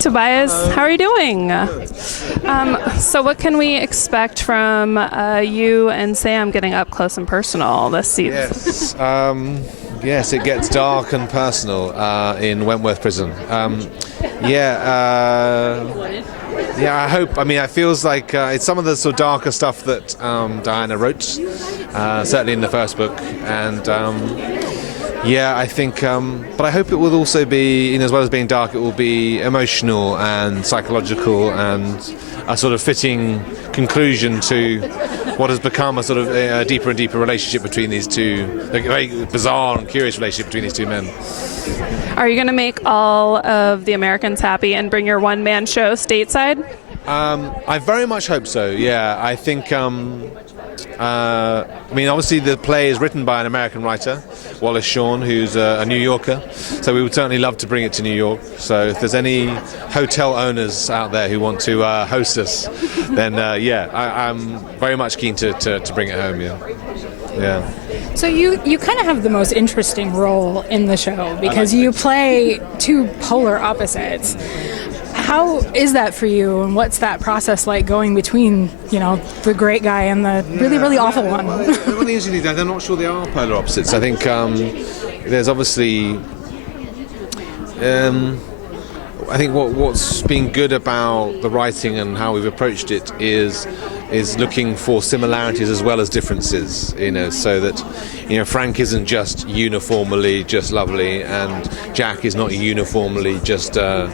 Tobias. Hello. How are you doing? So what can we expect from you and Sam getting up close and personal this season? Yes, it gets dark and personal in Wentworth Prison. I hope. I mean, it feels like it's some of the sort of darker stuff that Diana wrote, certainly in the first book, and I think. But I hope it will also be, as well as being dark, it will be emotional and psychological and a sort of fitting conclusion to what has become a sort of a deeper and deeper relationship between these two, a very bizarre and curious relationship between these two men. Are you going to make all of the Americans happy and bring your one-man show stateside? I very much hope so, yeah. I think, obviously the play is written by an American writer, Wallace Shawn, who's a New Yorker, so we would certainly love to bring it to New York. So if there's any hotel owners out there who want to host us, then I'm very much keen to bring it home, yeah. So you kind of have the most interesting role in the show because you play two polar opposites. How is that for you, and what's that process like going between, the great guy and the really, really awful one? One of the interesting things, I'm not sure they are polar opposites. I think there's obviously... I think what's been good about the writing and how we've approached it is looking for similarities as well as differences, so that Frank isn't just uniformly just lovely, and Jack is not uniformly just a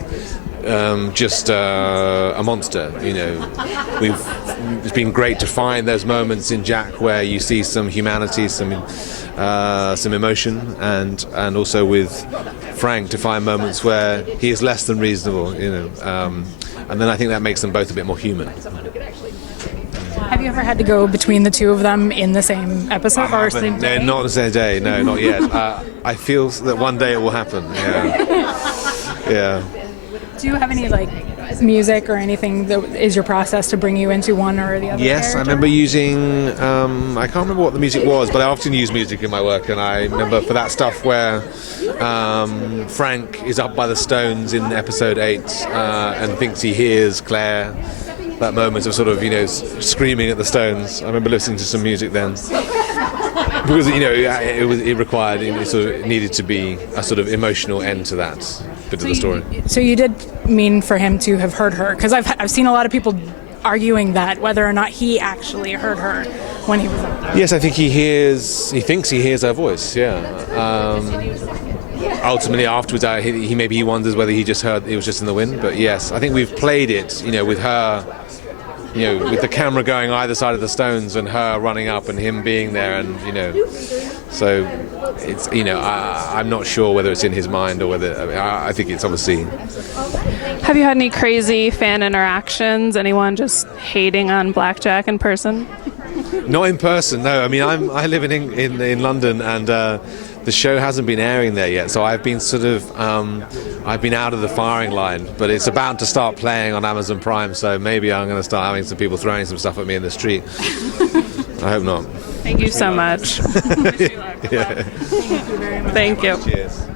monster. It's been great to find those moments in Jack where you see some humanity, some emotion, and also with Frank to find moments where he is less than reasonable. And then I think that makes them both a bit more human. Have you ever had to go between the two of them in the same episode or same day? No, not the same day. No, not yet. I feel that one day it will happen. Yeah. Do you have any music or anything that is your process to bring you into one or the other? Yes, character? I remember using. I can't remember what the music was, but I often use music in my work, and I remember for that stuff where Frank is up by the stones in episode 8 and thinks he hears Claire. That moment of sort of screaming at the stones. I remember listening to some music then. Because it required, it needed to be a sort of emotional end to that bit of the story. So you did mean for him to have heard her, because I've seen a lot of people arguing that whether or not he actually heard her when he was up there. Yes, I think he thinks he hears her voice. Yeah. Ultimately, afterwards, he wonders whether he just heard it was just in the wind. But yes, I think we've played it, with her. With the camera going either side of the stones and her running up and him being there, and so it's I'm not sure whether it's in his mind or whether I think it's obviously. Have you had any crazy fan interactions? Anyone just hating on Blackjack in person? Not in person, no. I mean, I live in London, and the show hasn't been airing there yet, so I've been I've been out of the firing line, but it's about to start playing on Amazon Prime, so maybe I'm going to start having some people throwing some stuff at me in the street. I hope not. Thank you so much. Yeah. Thank you. Cheers.